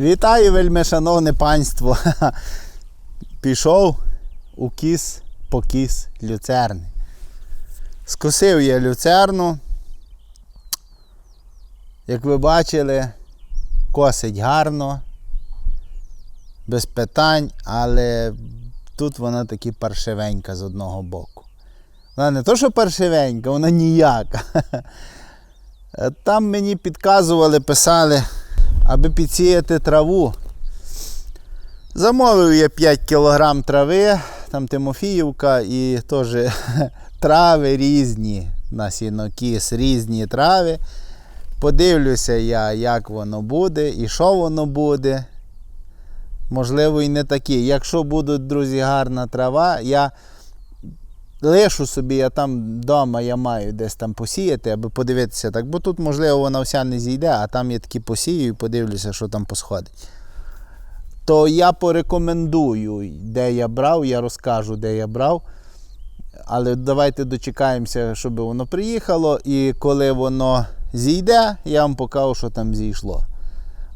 Вітаю, вельми шановне панство. Пішов у кіс покіс люцерни. Скосив я люцерну. Як ви бачили, косить гарно, без питань, але тут вона таки паршивенька з одного боку. Вона не то, що паршивенька, вона ніяка. Там мені підказували, писали, аби підсіяти траву. Замовив я 5 кг трави, там Тимофіївка і теж трави різні на сінокіс, різні трави. Подивлюся я, як воно буде і що воно буде. Можливо, і не такі. Якщо буде, друзі, гарна трава, я лишу собі, я там вдома я маю десь там посіяти, аби подивитися так. Бо тут, можливо, вона вся не зійде, а там я такі посію і подивлюся, що там посходить. То я порекомендую, де я брав, я розкажу, де я брав. Але давайте дочекаємося, щоб воно приїхало, і коли воно зійде, я вам покажу, що там зійшло.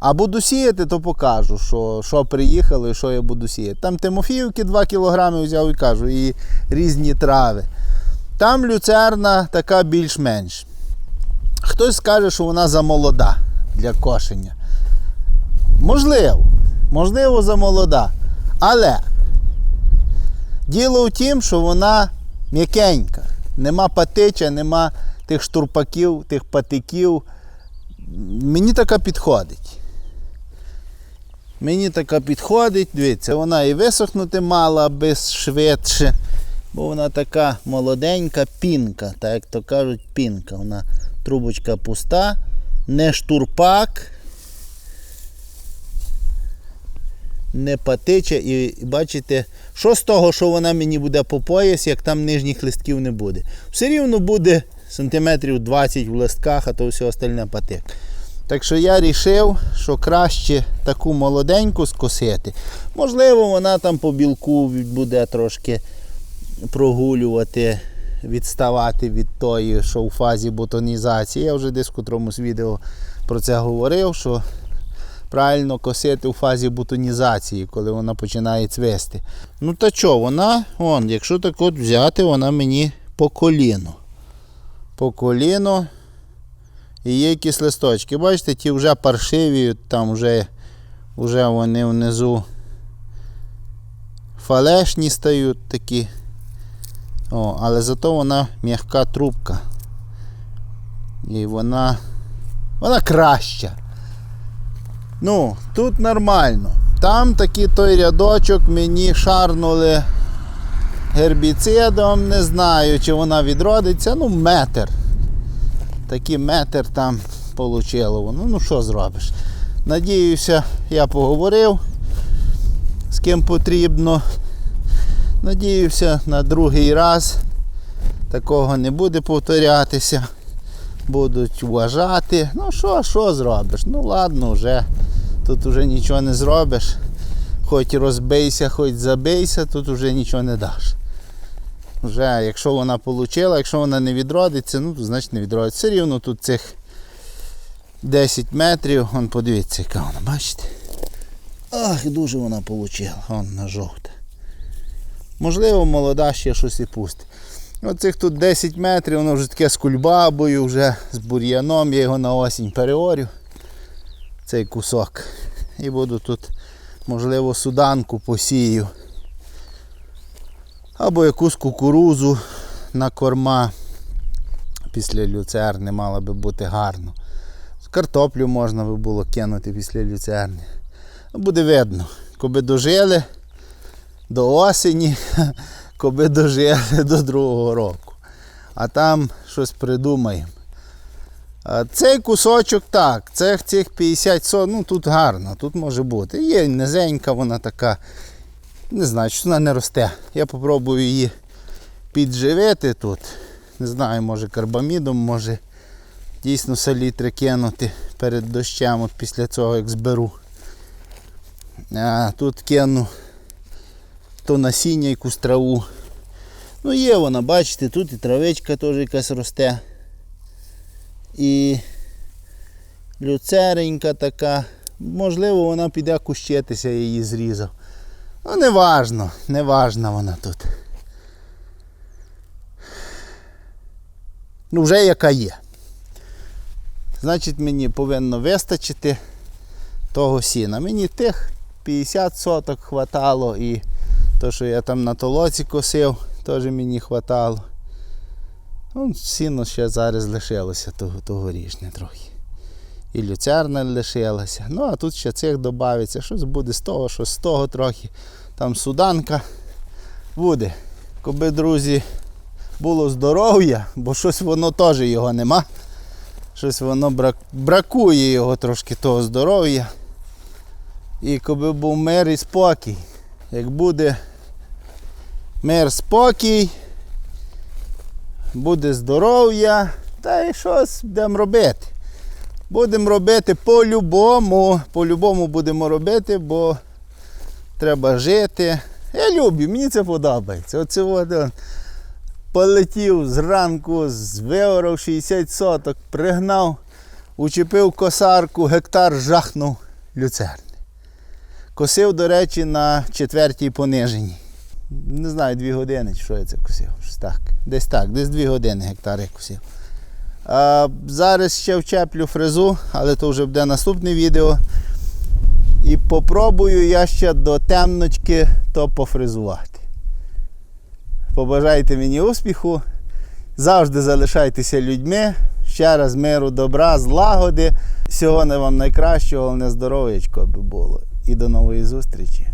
А буду сіяти, то покажу, що що приїхало і що я буду сіяти. Там Тимофіївки 2 кг взяв і кажу, і різні трави. Там люцерна така більш-менш. Хтось скаже, що вона замолода для кошення. Можливо, можливо, замолода. Але діло в тім, що вона м'якенька. Нема патича, нема тих штурпаків, тих патиків. Мені така підходить. Мені така підходить, дивіться, вона і висохнути мала без швидше, бо вона така молоденька пінка, так як то кажуть, пінка. Вона трубочка пуста, не штурпак, не патича. І бачите, що з того, що вона мені буде по пояс, як там нижніх листків не буде. Все рівно буде сантиметрів 20 в листках, а то все остальне патик. Так що я вирішив, що краще таку молоденьку скосити. Можливо, вона там по білку буде трошки прогулювати, відставати від тої, що у фазі бутонізації. Я вже десь в котромусь відео про це говорив, що правильно косити у фазі бутонізації, коли вона починає цвести. Ну та що, вона, вон, якщо так от взяти, вона мені по коліну. По коліну. І є якісь листочки. Бачите, ті вже паршиві, там вже вже вони внизу фалешні стають такі. О, Але зато вона м'яка трубка. І вона вона краща. Ну, тут нормально. Там такий той рядочок мені шарнули гербіцидом, не знаю, чи вона відродиться, ну метр. Такий метр там получило воно. Ну що зробиш? Надіюся, я поговорив з ким потрібно. Надіюся, на другий раз такого не буде повторятися. Будуть вважати. Ну що, що зробиш? Ну ладно, вже тут вже нічого не зробиш. Хоч розбийся, хоч забийся, тут вже нічого не даш. Вже, якщо вона отримала, якщо вона не відродиться, ну то значить не відродиться. Все рівно тут цих 10 метрів, вон подивіться, яка вона, бачите? Ах, дуже вона отримала, вон на жовте. Можливо, молода ще щось і пустить. Оцих тут 10 метрів, воно вже таке з кульбабою, вже з бур'яном, я його на осінь переорю. Цей кусок. І буду тут, можливо, суданку посію або якусь кукурузу на корма. Після люцерни мало би бути гарно. Картоплю можна би було кинути після люцерни. Буде видно, коби дожили до осені, коби дожили до другого року. А там щось придумаємо. Цей кусочок так, цих цих 50 сот, ну тут гарно, тут може бути. Є низенька, вона така не знаю, що вона не росте. Я спробую її підживити тут. Не знаю, може карбамідом, може дійсно салітри кинути перед дощем от після цього як зберу. А Тут кину то насіння якусь траву. Ну є вона, бачите, тут і травичка теж якась росте. І люцеренька така. можливо, вона піде кущитися, я її зрізав. Ну, не важно, не важна вона тут. Ну, вже яка є. Значить, мені повинно вистачити того сіна. Мені тих 50 соток хватало і то, що я там на толоці косив, теж мені хватало. Ну, сіно ще зараз лишилося того, тогорічне трохи. І люцерна лишилася. Ну, а тут ще цих додається. Щось буде з того, щось з того трохи. Там суданка буде. Коби, друзі, було здоров'я, бо щось воно теж його нема. Щось воно брак... бракує його трошки того здоров'я. І коби був мир і спокій. Як буде мир, спокій, буде здоров'я, та й щось будемо робити. Будемо робити по-любому. По-любому будемо робити, бо треба жити. Я люблю, мені це подобається. Оце полетів зранку, виорав 60 соток, пригнав, учепив косарку, гектар жахнув люцерни. Косив, до речі, на четвертій пониженні. Не знаю, дві години, що я це косив. Щось так. Десь так, десь дві години гектар я косив. Зараз ще вчеплю фрезу, але то вже буде наступне відео. І попробую я ще до темночки то пофрезувати. Побажайте мені успіху. Завжди залишайтеся людьми. Ще раз миру, добра, злагоди. Всього не вам найкращого, головне здоров'ячко аби було. І до нової зустрічі.